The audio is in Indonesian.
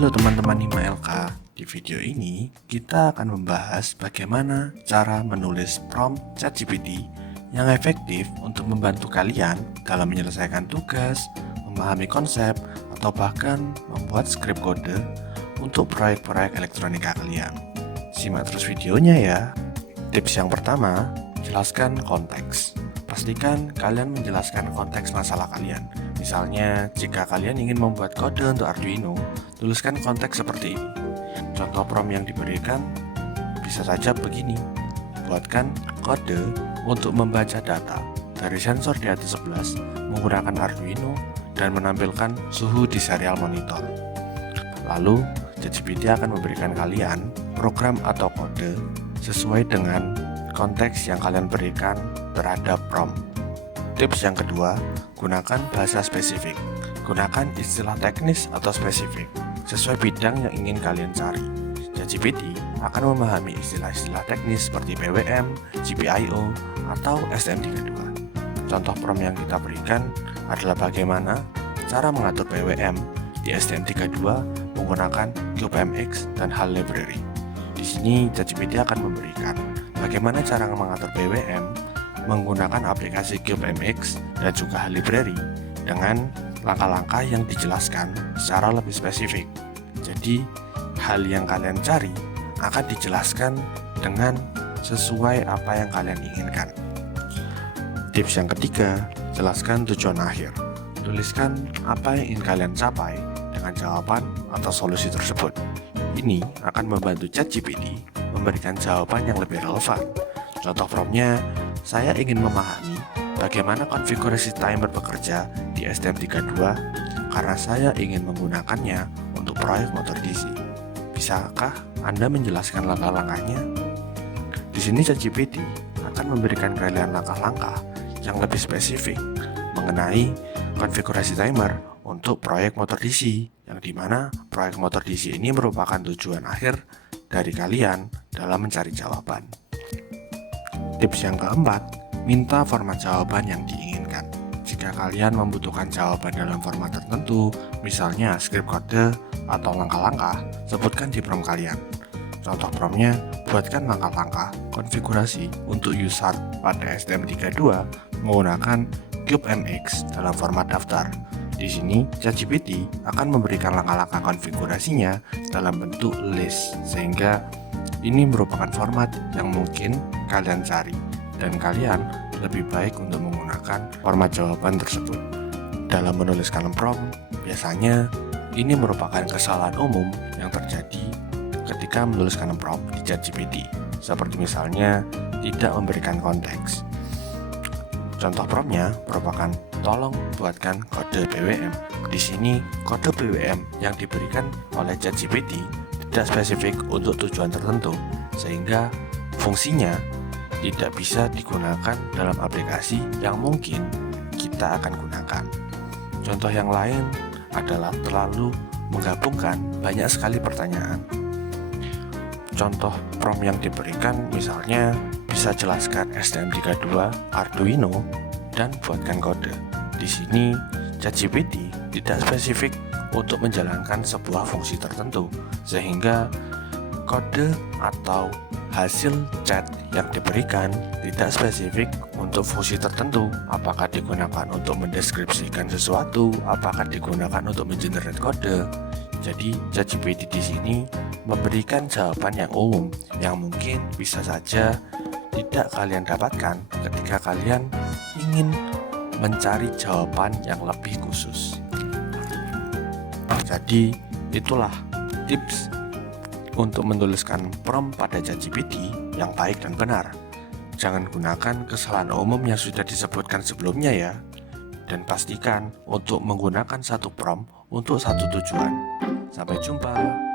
Halo teman-teman 5LK. Di video ini kita akan membahas bagaimana cara menulis prompt ChatGPT yang efektif untuk membantu kalian dalam menyelesaikan tugas, memahami konsep, atau bahkan membuat skrip kode untuk proyek-proyek elektronika kalian. Simak terus videonya ya. Tips yang pertama, jelaskan konteks. Pastikan kalian menjelaskan konteks masalah kalian. Misalnya, jika kalian ingin membuat kode untuk Arduino, tuliskan konteks seperti ini. Contoh prompt yang diberikan bisa saja begini. Buatkan kode untuk membaca data dari sensor di atas 11 menggunakan Arduino dan menampilkan suhu di serial monitor. Lalu, ChatGPT akan memberikan kalian program atau kode sesuai dengan konteks yang kalian berikan terhadap prompt. Tips yang kedua, gunakan bahasa spesifik. Gunakan istilah teknis atau spesifik sesuai bidang yang ingin kalian cari. ChatGPT akan memahami istilah-istilah teknis seperti PWM, GPIO, atau STM32. Contoh prompt yang kita berikan adalah bagaimana cara mengatur PWM di STM32 menggunakan CubeMX dan HAL Library. Di sini ChatGPT akan memberikan bagaimana cara mengatur PWM menggunakan aplikasi CubeMX dan juga HAL Library dengan langkah-langkah yang dijelaskan secara lebih spesifik. Jadi, hal yang kalian cari akan dijelaskan dengan sesuai apa yang kalian inginkan. Tips yang ketiga, jelaskan tujuan akhir. Tuliskan apa yang ingin kalian capai dengan jawaban atau solusi tersebut. Ini akan membantu ChatGPT memberikan jawaban yang lebih relevan. Contoh promptnya, saya ingin memahami bagaimana konfigurasi timer bekerja di STM32 karena saya ingin menggunakannya untuk proyek motor DC. Bisakah Anda menjelaskan langkah-langkahnya? Di sini ChatGPT akan memberikan kalian langkah-langkah yang lebih spesifik mengenai konfigurasi timer untuk proyek motor DC, yang dimana proyek motor DC ini merupakan tujuan akhir dari kalian dalam mencari jawaban. Tips yang keempat, minta format jawaban yang diinginkan. Jika kalian membutuhkan jawaban dalam format tertentu, misalnya skrip kode atau langkah-langkah, sebutkan di prompt kalian. Contoh promptnya, buatkan langkah-langkah konfigurasi untuk USART pada STM32 menggunakan CubeMX dalam format daftar. Di sini, ChatGPT akan memberikan langkah-langkah konfigurasinya dalam bentuk list, sehingga ini merupakan format yang mungkin kalian cari dan kalian lebih baik untuk menggunakan format jawaban tersebut. Dalam menuliskan prompt, biasanya ini merupakan kesalahan umum yang terjadi ketika menuliskan prompt di ChatGPT, seperti misalnya tidak memberikan konteks. Contoh promptnya merupakan tolong buatkan kode PWM. Di sini kode PWM yang diberikan oleh ChatGPT tidak spesifik untuk tujuan tertentu, sehingga fungsinya tidak bisa digunakan dalam aplikasi yang mungkin kita akan gunakan. Contoh yang lain adalah terlalu menggabungkan banyak sekali pertanyaan. Contoh prompt yang diberikan misalnya bisa jelaskan STM32, Arduino, dan buatkan kode. Di sini ChatGPT tidak spesifik untuk menjalankan sebuah fungsi tertentu, sehingga kode atau hasil chat yang diberikan tidak spesifik untuk fungsi tertentu, apakah digunakan untuk mendeskripsikan sesuatu, apakah digunakan untuk mengenerate kode. Jadi ChatGPT di sini memberikan jawaban yang umum yang mungkin bisa saja tidak kalian dapatkan ketika kalian ingin mencari jawaban yang lebih khusus. Jadi itulah tips untuk menuliskan prompt pada ChatGPT yang baik dan benar. Jangan gunakan kesalahan umum yang sudah disebutkan sebelumnya ya. Dan pastikan untuk menggunakan satu prompt untuk satu tujuan. Sampai jumpa.